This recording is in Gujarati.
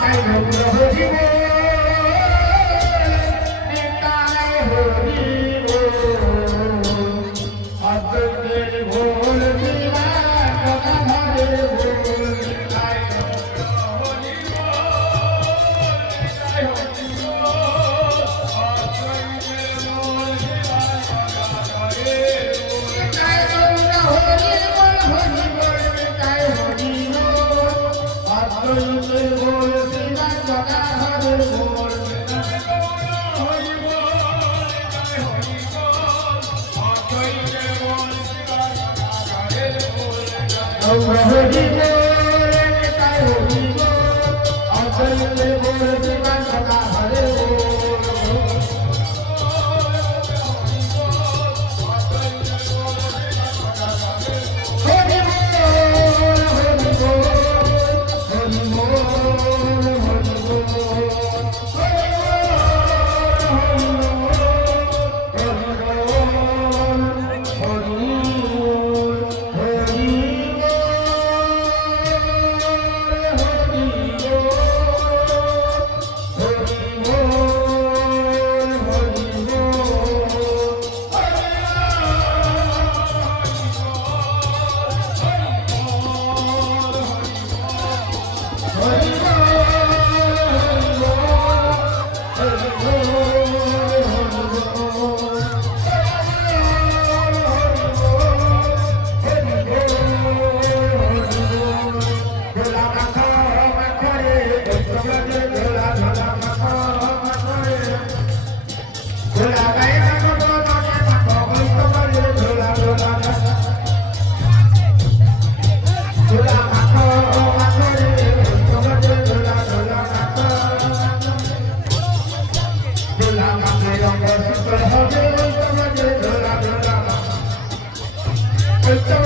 Tay cầm đồ. અવહરી બોલ તારો બોલ આગળ બોલ Let's.